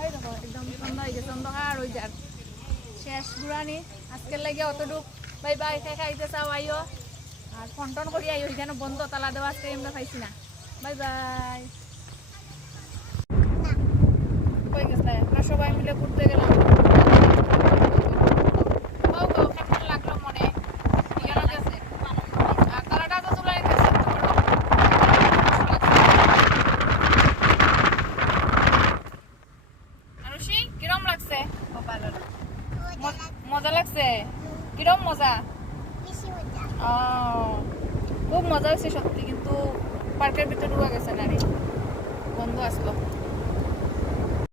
ওই দেখো, একদম সন্ধ্যা হয়ে গেছে বাই বাই, খাই খাইতে চাও, আইও। আর ফোন টন করি, আইও, এখানে বন্ধ, তালা দেওয়া আজকে আমরা খাইছি না। Bye bye. কই গেছে, আমরা সবাই মিলে ঘুরতে গেলাম ও গো কেমন লাগল মনে কেন গেছে আর তালাটা তো চলে গেছে আরুষি কিরম লাগছে ম- মজা লাগছে কিরম মজা? ও, খুব মজা হয়েছে সত্যি কিন্তু পার্কের ভিতরে ঢুকা গেছে নারী। বন্ধ আসলো।